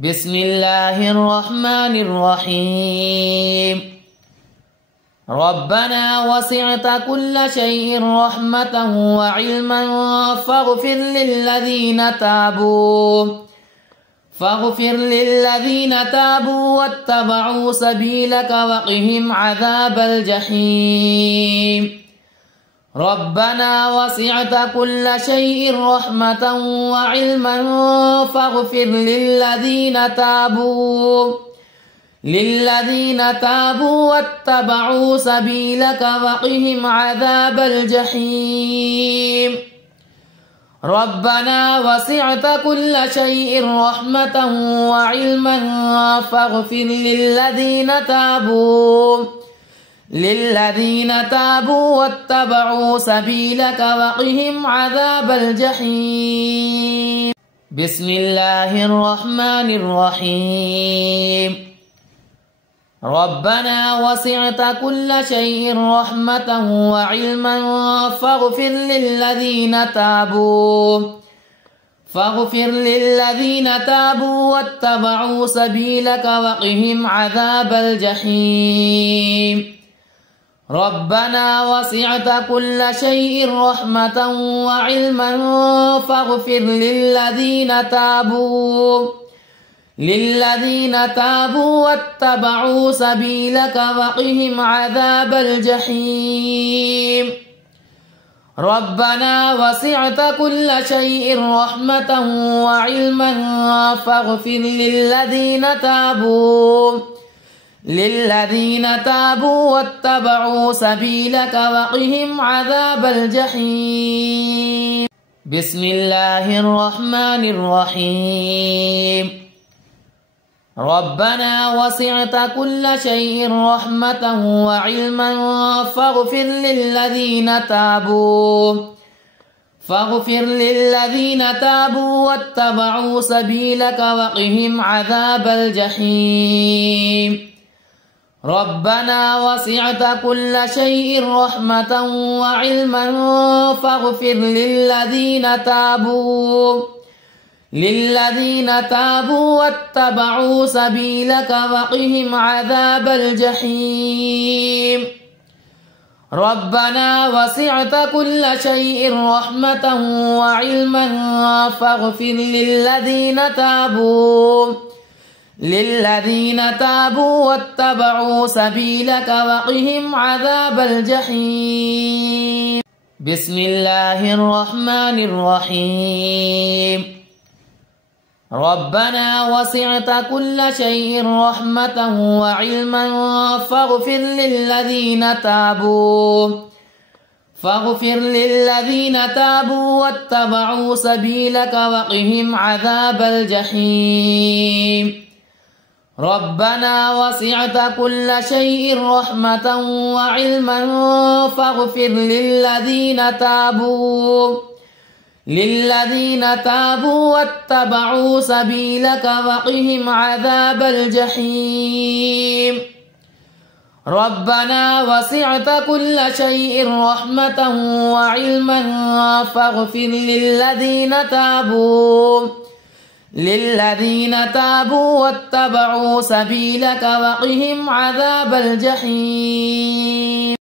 بسم الله الرحمن الرحيم. ربنا وسعت كل شيء رحمة وعلما فاغفر للذين تابوا واتبعوا سبيلك وقهم عذاب الجحيم. ربنا وسعت كل شيء رحمة وعلما فاغفر للذين تابوا واتبعوا سبيلك وقهم عذاب الجحيم. ربنا وسعت كل شيء رحمة وعلما فاغفر للذين تابوا واتبعوا سبيلك وقهم عذاب الجحيم. بسم الله الرحمن الرحيم. ربنا وسعت كل شيء رحمة وعلما فاغفر للذين تابوا واتبعوا سبيلك وقهم عذاب الجحيم. ربنا وسعت كل شيء رحمة وعلما فاغفر للذين تابوا واتبعوا سبيلك وقهم عذاب الجحيم. ربنا وسعت كل شيء رحمة وعلما فاغفر للذين تابوا واتبعوا سبيلك وقهم عذاب الجحيم. بسم الله الرحمن الرحيم. ربنا وسعت كل شيء رحمة وعلما فاغفر للذين تابوا واتبعوا سبيلك وقهم عذاب الجحيم. ربنا وسعت كل شيء رحمة وعلما فاغفر للذين تابوا واتبعوا سبيلك وقهم عذاب الجحيم. ربنا وسعت كل شيء رحمة وعلما فاغفر للذين تابوا واتبعوا سبيلك وقهم عذاب الجحيم. بسم الله الرحمن الرحيم. ربنا وسعت كل شيء رحمة وعلما فاغفر للذين تابوا واتبعوا سبيلك وقهم عذاب الجحيم. ربنا وسعت كل شيء رحمة وعلما فاغفر للذين تابوا واتبعوا سبيلك وقهم عذاب الجحيم. ربنا وسعت كل شيء رحمة وعلما فاغفر للذين تابوا واتبعوا سبيلك وقهم عذاب الجحيم.